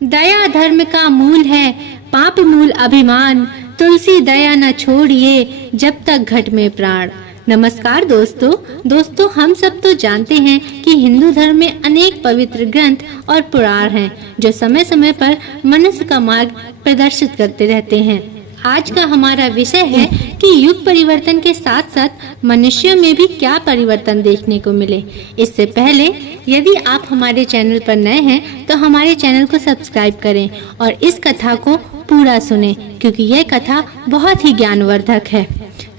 दया धर्म का मूल है, पाप मूल अभिमान। तुलसी दया न छोड़िए, जब तक घट में प्राण। नमस्कार दोस्तों, हम सब तो जानते हैं कि हिंदू धर्म में अनेक पवित्र ग्रंथ और पुराण हैं, जो समय समय पर मनुष्य का मार्ग प्रदर्शित करते रहते हैं। आज का हमारा विषय है कि युग परिवर्तन के साथ साथ मनुष्यों में भी क्या परिवर्तन देखने को मिले। इससे पहले यदि आप हमारे चैनल पर नए हैं तो हमारे चैनल को सब्सक्राइब करें और इस कथा को पूरा सुनें, क्योंकि यह कथा बहुत ही ज्ञानवर्धक है।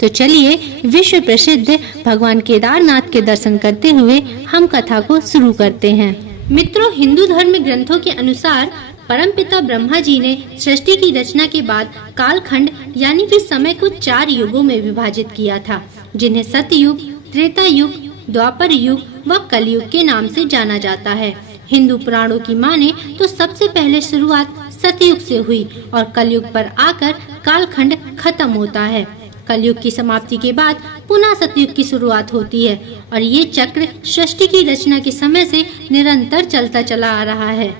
तो चलिए विश्व प्रसिद्ध भगवान केदारनाथ के दर्शन करते हुए हम कथा को शुरू करते हैं। मित्रों, हिंदू धर्म ग्रंथों के अनुसार परमपिता ब्रह्मा जी ने सृष्टि की रचना के बाद कालखंड यानी कि समय को 4 युगों में विभाजित किया था, जिन्हें सतयुग, त्रेता युग, द्वापर युग व कलयुग के नाम से जाना जाता है। हिंदू पुराणों की माने तो सबसे पहले शुरुआत सतयुग से हुई और कलयुग पर आकर कालखंड खत्म होता है। कलयुग की समाप्ति के बाद पुनः सतयुग की शुरुआत होती है और ये चक्र सृष्टि की रचना के समय से निरंतर चलता चला आ रहा है।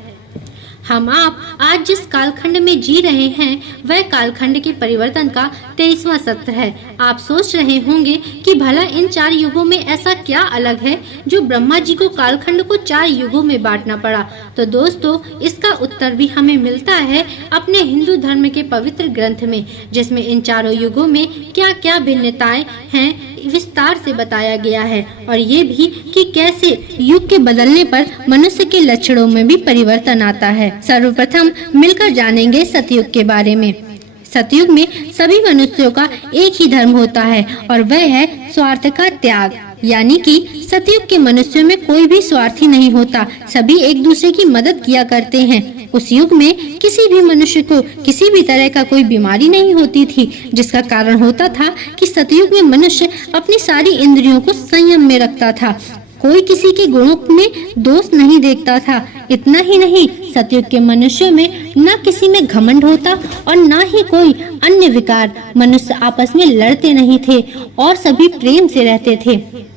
हम आप आज जिस कालखंड में जी रहे हैं वह कालखंड के परिवर्तन का 23वां सत्र है। आप सोच रहे होंगे कि भला इन 4 युगों में ऐसा क्या अलग है जो ब्रह्मा जी को कालखंड को 4 युगों में बांटना पड़ा। तो दोस्तों, इसका उत्तर भी हमें मिलता है अपने हिंदू धर्म के पवित्र ग्रंथ में, जिसमें इन चारों युगों में क्या क्या भिन्नताएं हैं विस्तार से बताया गया है, और ये भी कि कैसे युग के बदलने पर मनुष्य के लक्षणों में भी परिवर्तन आता है। सर्वप्रथम मिलकर जानेंगे सतयुग के बारे में। सतयुग में सभी मनुष्यों का एक ही धर्म होता है और वह है स्वार्थ का त्याग, यानी कि सतयुग के मनुष्यों में कोई भी स्वार्थी नहीं होता, सभी एक दूसरे की मदद किया करते हैं। उस युग में किसी भी मनुष्य को किसी भी तरह का कोई बीमारी नहीं होती थी, जिसका कारण होता था कि सतयुग में मनुष्य अपनी सारी इंद्रियों को संयम में रखता था, कोई किसी के गुणों में दोष नहीं देखता था। इतना ही नहीं, सतयुग के मनुष्यों में न किसी में घमंड होता और न ही कोई अन्य विकार। मनुष्य आपस में लड़ते नहीं थे और सभी प्रेम से रहते थे।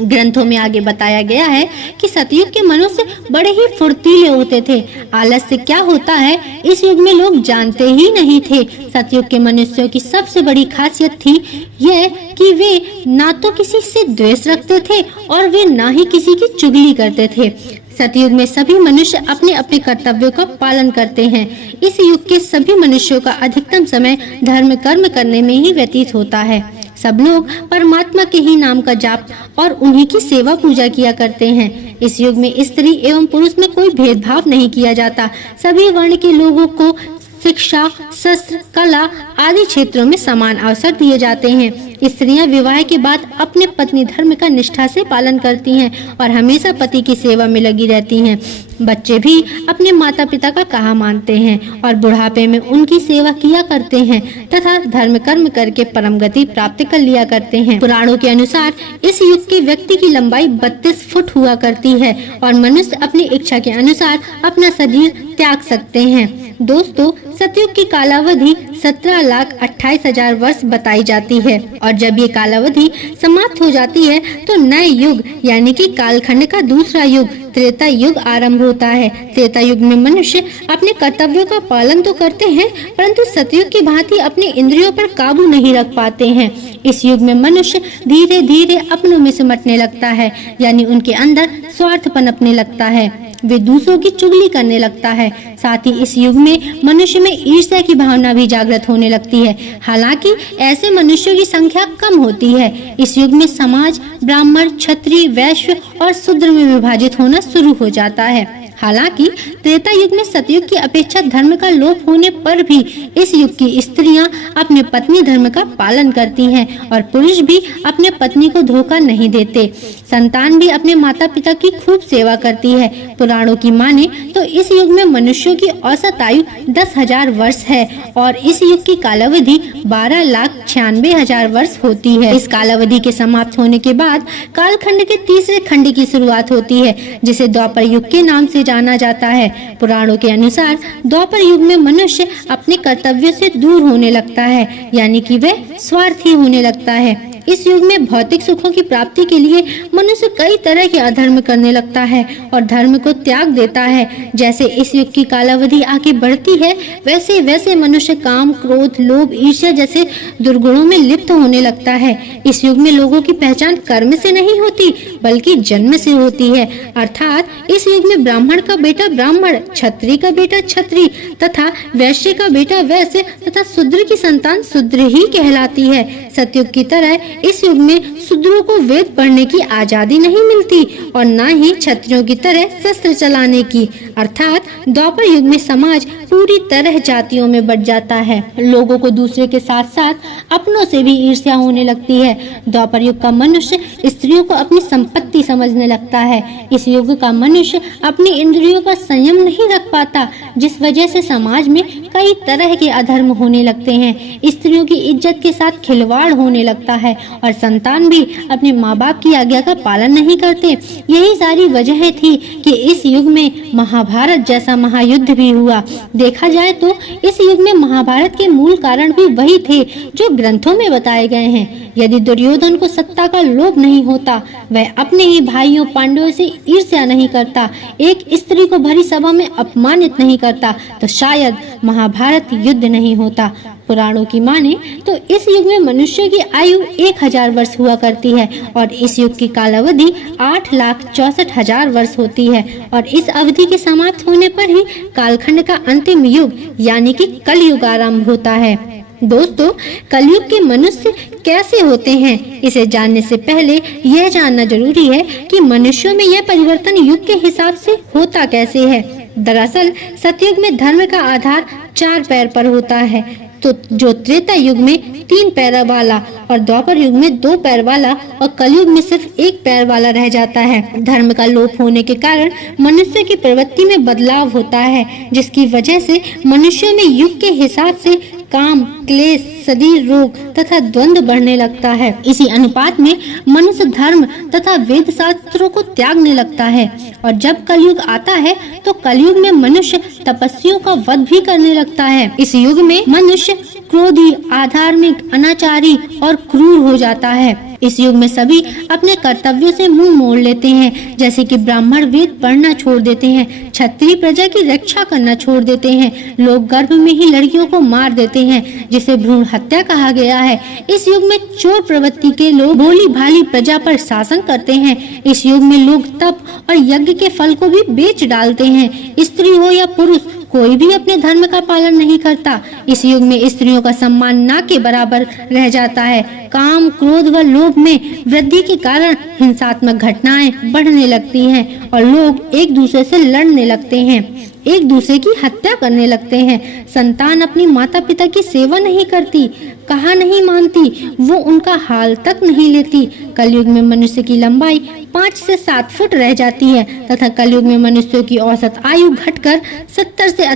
ग्रंथों में आगे बताया गया है कि सतयुग के मनुष्य बड़े ही फुर्तीले होते थे। आलस्य क्या होता है इस युग में लोग जानते ही नहीं थे। सतयुग के मनुष्यों की सबसे बड़ी खासियत थी यह कि वे ना तो किसी से द्वेष रखते थे और वे ना ही किसी की चुगली करते थे। सतयुग में सभी मनुष्य अपने अपने कर्तव्यों का पालन करते हैं। इस युग के सभी मनुष्यों का अधिकतम समय धर्म कर्म करने में ही व्यतीत होता है। सब लोग परमात्मा के ही नाम का जाप और उन्हीं की सेवा पूजा किया करते हैं। इस युग में स्त्री एवं पुरुष में कोई भेदभाव नहीं किया जाता। सभी वर्ण के लोगों को शिक्षा, शस्त्र, कला आदि क्षेत्रों में समान अवसर दिए जाते हैं। स्त्रियां विवाह के बाद अपने पत्नी धर्म का निष्ठा से पालन करती हैं और हमेशा पति की सेवा में लगी रहती हैं। बच्चे भी अपने माता पिता का कहा मानते हैं और बुढ़ापे में उनकी सेवा किया करते हैं तथा धर्म कर्म करके परम गति प्राप्त कर लिया करते हैं। पुराणों के अनुसार इस युग के व्यक्ति की लंबाई 32 फुट हुआ करती है और मनुष्य अपनी इच्छा के अनुसार अपना शरीर त्याग सकते हैं। दोस्तों, सतयुग की कालावधि 17,28,000 वर्ष बताई जाती है और जब ये कालावधि समाप्त हो जाती है तो नए युग यानी कि कालखंड का दूसरा युग त्रेता युग आरंभ होता है। त्रेता युग में मनुष्य अपने कर्तव्यों का पालन तो करते हैं, परंतु सतयुग की भांति अपने इंद्रियों पर काबू नहीं रख पाते हैं। इस युग में मनुष्य धीरे धीरे अपनों में सिमटने लगता है, यानी उनके अंदर स्वार्थ पनपने लगता है, वे दूसरों की चुगली करने लगता है। साथ ही इस युग में मनुष्य में ईर्ष्या की भावना भी जागृत होने लगती है। हालांकि ऐसे मनुष्यों की संख्या कम होती है। इस युग में समाज ब्राह्मण, क्षत्रिय, वैश्य और शूद्र में विभाजित होना शुरू हो जाता है। हालांकि त्रेता युग में सतयुग की अपेक्षा धर्म का लोप होने पर भी इस युग की स्त्रियां अपने पत्नी धर्म का पालन करती हैं और पुरुष भी अपने पत्नी को धोखा नहीं देते। संतान भी अपने माता पिता की खूब सेवा करती है। पुराणों की माने तो इस युग में मनुष्यों की औसत आयु 10,000 वर्ष है और इस युग की कालावधि 12,96,000 वर्ष होती है। इस कालावधि के समाप्त होने के बाद कालखंड के तीसरे खंड की शुरुआत होती है, जिसे द्वापर युग के नाम से जाना जाता है। पुराणों के अनुसार द्वापर युग में मनुष्य अपने कर्तव्यों से दूर होने लगता है, यानी कि वह स्वार्थी होने लगता है। इस युग में भौतिक सुखों की प्राप्ति के लिए मनुष्य कई तरह के अधर्म करने लगता है और धर्म को त्याग देता है। जैसे इस युग की कालावधि आगे बढ़ती है, वैसे वैसे मनुष्य काम, क्रोध, लोभ, ईर्ष्या जैसे दुर्गुणों में लिप्त होने लगता है। इस युग में लोगों की पहचान कर्म से नहीं होती बल्कि जन्म से होती है। अर्थात इस युग में ब्राह्मण का बेटा ब्राह्मण, क्षत्रिय का बेटा क्षत्रिय तथा वैश्य का बेटा वैश्य तथा शूद्र की संतान शूद्र ही कहलाती है। सतयुग की तरह इस युग में शूद्रों को वेद पढ़ने की आजादी नहीं मिलती और न ही क्षत्रियों की तरह शस्त्र चलाने की। अर्थात द्वापर युग में समाज पूरी तरह जातियों में बट जाता है। लोगों को दूसरे के साथ साथ अपनों से भी ईर्ष्या होने लगती है। द्वापर युग का मनुष्य स्त्रियों को अपनी संपत्ति समझने लगता है। इस युग का मनुष्य अपनी इंद्रियों पर संयम नहीं रख पाता, जिस वजह से समाज में कई तरह के अधर्म होने लगते हैं। स्त्रियों की इज्जत के साथ खिलवाड़ होने लगता है और संतान भी अपने माँ बाप की आज्ञा का पालन नहीं करते। यही सारी वजह थी कि इस युग में महाभारत जैसा महायुद्ध भी हुआ। देखा जाए तो इस युग में महाभारत के मूल कारण भी वही थे जो ग्रंथों में बताए गए हैं। यदि दुर्योधन को सत्ता का लोभ नहीं होता, वह अपने ही भाइयों पांडवों से ईर्ष्या नहीं करता, एक स्त्री को भरी सभा में अपमानित नहीं करता, तो शायद महाभारत युद्ध नहीं होता। पुराणों की माने तो इस युग में मनुष्य की आयु 1000 वर्ष हुआ करती है और इस युग की कालावधि 8,64,000 वर्ष होती है और इस अवधि के समाप्त होने पर ही कालखंड का अंतिम युग यानी कि कलयुग आरंभ होता है। दोस्तों, कलयुग के मनुष्य कैसे होते हैं, इसे जानने से पहले यह जानना जरूरी है कि मनुष्यों में यह परिवर्तन युग के हिसाब से होता कैसे है। दरअसल सतयुग में धर्म का आधार 4 पैर पर होता है, तो जो त्रेता युग में 3 पैर वाला और द्वापर युग में 2 पैर वाला और कलयुग में सिर्फ 1 पैर वाला रह जाता है। धर्म का लोप होने के कारण मनुष्य की प्रवृत्ति में बदलाव होता है, जिसकी वजह से मनुष्यों में युग के हिसाब से काम, क्लेश, शरीर रोग तथा द्वंद्व बढ़ने लगता है। इसी अनुपात में मनुष्य धर्म तथा वेद शास्त्रों को त्यागने लगता है और जब कलयुग आता है तो कलयुग में मनुष्य तपस्वियों का वध भी करने लगता है। इस युग में मनुष्य क्रोधी, अधार्मिक, अनाचारी और क्रूर हो जाता है। इस युग में सभी अपने कर्तव्यों से मुंह मोड़ लेते हैं, जैसे कि ब्राह्मण वेद पढ़ना छोड़ देते हैं, क्षत्रिय प्रजा की रक्षा करना छोड़ देते हैं, लोग गर्भ में ही लड़कियों को मार देते हैं, जिसे भ्रूण हत्या कहा गया है। इस युग में चोर प्रवृत्ति के लोग भोली भाली प्रजा पर शासन करते हैं। इस युग में लोग तप और यज्ञ के फल को भी बेच डालते हैं। स्त्री हो या पुरुष, कोई भी अपने धर्म का पालन नहीं करता। इस युग में स्त्रियों का सम्मान ना के बराबर रह जाता है। काम, क्रोध व लोभ में वृद्धि के कारण हिंसात्मक घटनाएं बढ़ने लगती हैं और लोग एक दूसरे से लड़ने लगते हैं, एक दूसरे की हत्या करने लगते हैं। संतान अपनी माता पिता की सेवा नहीं करती, कहा नहीं मानती, वो उनका हाल तक नहीं लेती। कलयुग में मनुष्य की लंबाई 5 से 7 फुट रह जाती है तथा कलयुग में मनुष्यों की औसत आयु घटकर 70 से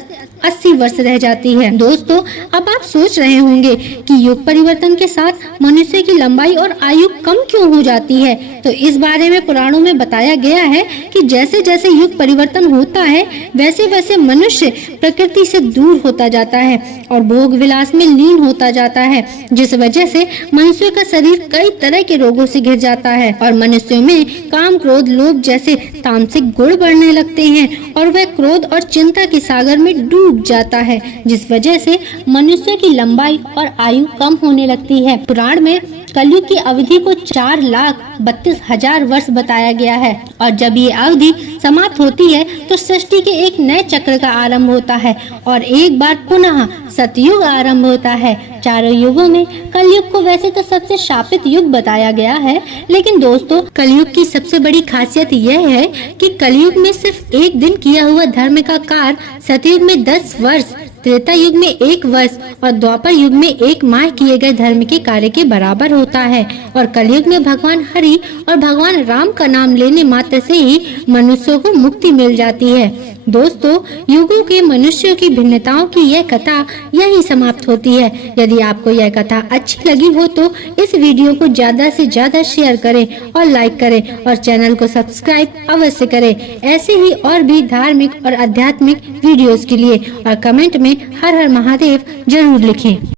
80 वर्ष रह जाती है। दोस्तों, अब आप सोच रहे होंगे कि युग परिवर्तन के साथ मनुष्य की लंबाई और आयु कम क्यों हो जाती है, तो इस बारे में पुराणों में बताया गया है कि जैसे जैसे युग परिवर्तन होता है वैसे वैसे मनुष्य प्रकृति से दूर होता जाता है और भोग विलास में लीन होता जाता है, जिस वजह से मनुष्य का शरीर कई तरह के रोगों से घिर जाता है और मनुष्यों में काम, क्रोध, लोभ जैसे तामसिक गुण बढ़ने लगते हैं और वह क्रोध और चिंता के सागर में डूब जाता है, जिस वजह से मनुष्य की लंबाई और आयु कम होने लगती है। पुराण में कलयुग की अवधि को 4,32,000 वर्ष बताया गया है और जब ये अवधि समाप्त होती है तो सृष्टि के एक नए चक्र का आरंभ होता है और एक बार पुनः सतयुग आरंभ होता है। चारों युगों में कलयुग को वैसे तो सबसे शापित युग बताया गया है, लेकिन दोस्तों कलयुग की सबसे बड़ी खासियत यह है कि कलयुग में सिर्फ एक दिन किया हुआ धर्म का कार्य सतयुग में 10 वर्ष, त्रेता युग में 1 वर्ष और द्वापर युग में 1 माह किए गए धर्म के कार्य के बराबर होता है और कलयुग में भगवान हरि और भगवान राम का नाम लेने मात्र से ही मनुष्यों को मुक्ति मिल जाती है। दोस्तों, युगों के मनुष्यों की भिन्नताओं की यह कथा यही समाप्त होती है। यदि आपको यह कथा अच्छी लगी हो तो इस वीडियो को ज्यादा से ज्यादा शेयर करें और लाइक करें और चैनल को सब्सक्राइब अवश्य करें। ऐसे ही और भी धार्मिक और आध्यात्मिक वीडियोस के लिए और कमेंट में हर हर महादेव जरूर लिखें।